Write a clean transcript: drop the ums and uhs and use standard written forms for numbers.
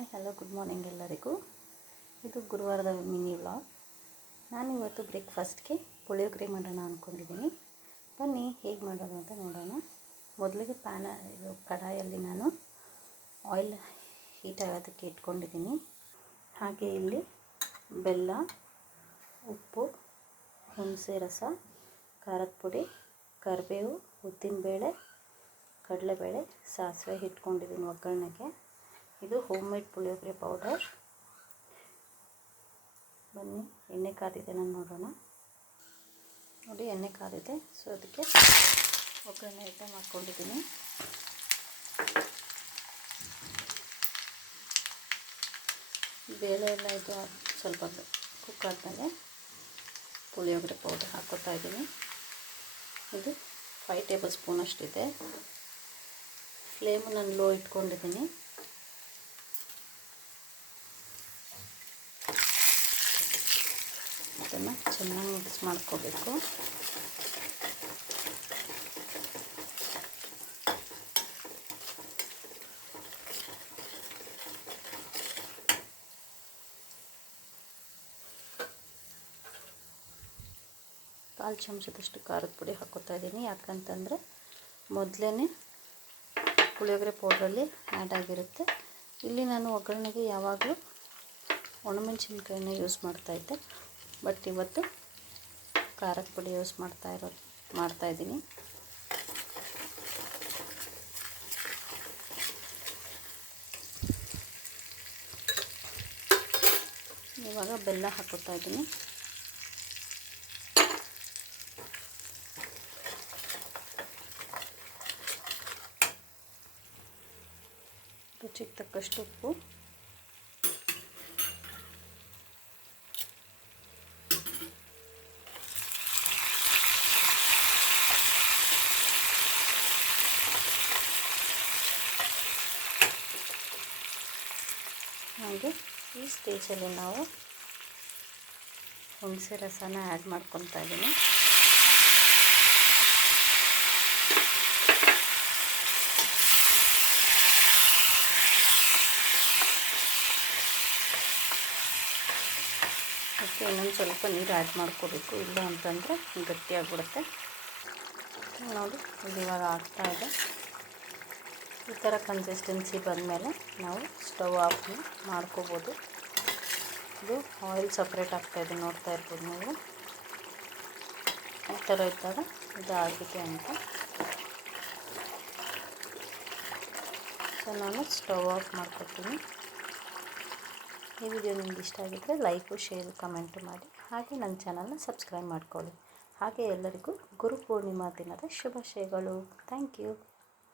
Hi hello good morning ಎಲ್ಲರಿಗೂ. ಇದು ಗುರುವಾರದ mini vlog. ನಾನು ಇವತ್ತು ಬ್ರೇಕ್ಫಾಸ್ಟ್ಗೆ ಪುಳಿಯೋಗರೆ ಮಾಡೋಣ ಅಂದ್ಕೊಂಡಿದ್ದೀನಿ. ಬನ್ನಿ ಹೇಗೆ ಮಾಡೋದು ಅಂತ ನೋಡೋಣ. ಮೊದಲಿಗೆ ಕಡಾಯಲ್ಲಿ ನಾನು ಆಯಿಲ್ ಹೀಟ್ ಆಗೋದಕ್ಕೆ ಇಟ್ಕೊಂಡಿದ್ದೀನಿ. ಹಾಗೆ ಇಲ್ಲಿ ಬೆಲ್ಲ, ಉಪ್ಪು, ಹುಣಸೆ ರಸ, ಖಾರದ ಪುಡಿ, ಕರಿಬೇವು, ಉದ್ದಿನಬೇಳೆ, ಕಡಲೆಬೇಳೆ, ಸಾಸಿವೆ ಇಟ್ಕೊಂಡಿದ್ದೀನಿ ಒಗ್ಗರಣೆಗೆ. ಇದು ಹೋಮ್ ಮೇಡ್ ಪುಳಿಯೋಗರೆ ಪೌಡರ್. ಬನ್ನಿ ಎಣ್ಣೆ ಕಾದಿದೆ, ನಾನು ನೋಡೋಣ. ನೋಡಿ ಎಣ್ಣೆ ಕಾದಿದೆ. ಸೊ ಅದಕ್ಕೆ ಒಗ್ಗರಣೆ ಐಟಮ್ ಹಾಕ್ಕೊಂಡಿದ್ದೀನಿ. ಬೇಳೆ ಎಲ್ಲ ಇದು ಸ್ವಲ್ಪ ಕುಕ್ ಆದಮೇಲೆ ಪುಳಿಯೋಗರೆ ಪೌಡರ್ ಹಾಕ್ಕೊತಾ ಇದ್ದೀನಿ. ಇದು 5 ಟೇಬಲ್ ಸ್ಪೂನ್ ಅಷ್ಟಿದೆ. ಫ್ಲೇಮು ನಾನು ಲೋ ಇಟ್ಕೊಂಡಿದ್ದೀನಿ. ಅದನ್ನು ಚೆನ್ನಾಗಿ ಮಿಕ್ಸ್ ಮಾಡ್ಕೋಬೇಕು. ಕಾಲು ಚಮಚದಷ್ಟು ಖಾರದ ಪುಡಿ ಹಾಕ್ಕೋತಾ ಇದ್ದೀನಿ. ಯಾಕಂತಂದರೆ ಮೊದಲೇ ಪುಳಿಯೋಗರೆ ಪೌಡ್ರಲ್ಲಿ ಆ್ಯಡ್ ಆಗಿರುತ್ತೆ. ಇಲ್ಲಿ ನಾನು ಒಗ್ಗರಣೆಗೆ ಯಾವಾಗಲೂ ಒಣಮೆಣಸಿನ್ಕಾಯಿನ ಯೂಸ್ ಮಾಡ್ತಾಯಿದ್ದೆ, ಬಟ್ ಇವತ್ತು ಖಾರದ ಪುಡಿ ಯೂಸ್ ಮಾಡ್ತಾಯಿದ್ದೀನಿ. ಇವಾಗ ಬೆಲ್ಲ ಹಾಕ್ಕೊತಾ ಇದ್ದೀನಿ. ರುಚಿಗೆ ತಕ್ಕಷ್ಟು ಉಪ್ಪು, ಹಾಗೆ ಈ ಸ್ಟೇಜಲ್ಲಿ ನಾವು ಹುಣಸೆ ರಸನ ಆ್ಯಡ್ ಮಾಡ್ಕೊತಾ ಇದ್ದೀನಿ. ಮತ್ತು ಇನ್ನೊಂದು ಸ್ವಲ್ಪ ನೀರು ಆ್ಯಡ್ ಮಾಡ್ಕೋಬೇಕು, ಇಲ್ಲ ಅಂತಂದರೆ ಗಟ್ಟಿಯಾಗ್ಬಿಡುತ್ತೆ. ನೋಡಿ ಇದು ಇವಾಗ ಆಗ್ತಾಯಿದೆ. ಈ ಥರ ಕನ್ಸಿಸ್ಟೆನ್ಸಿ ಬಂದಮೇಲೆ ನಾವು ಸ್ಟವ್ ಆಫ್ ಮಾಡ್ಕೋಬೋದು. ಇದು ಆಯಿಲ್ ಸಪ್ರೇಟ್ ಆಗ್ತಾಯಿದೆ, ನೋಡ್ತಾ ಇರ್ಬೋದು ನೀವು. ಈ ಥರ ಇದ್ದಾಗ ಇದು ಆಗಿದೆ ಅಂತ. ಸೊ ನಾನು ಸ್ಟವ್ ಆಫ್ ಮಾಡ್ಕೊತೀನಿ. ಈ ವಿಡಿಯೋ ನಿಮ್ಗೆ ಇಷ್ಟ ಆಗಿದ್ದರೆ ಲೈಕು, ಶೇರು, ಕಮೆಂಟು ಮಾಡಿ. ಹಾಗೆ ನನ್ನ ಚಾನಲ್ನ ಸಬ್ಸ್ಕ್ರೈಬ್ ಮಾಡ್ಕೊಳ್ಳಿ. ಹಾಗೆ ಎಲ್ಲರಿಗೂ ಗುರು ಪೂರ್ಣಿಮಾ ದಿನದ ಶುಭಾಶಯಗಳು. Thank you.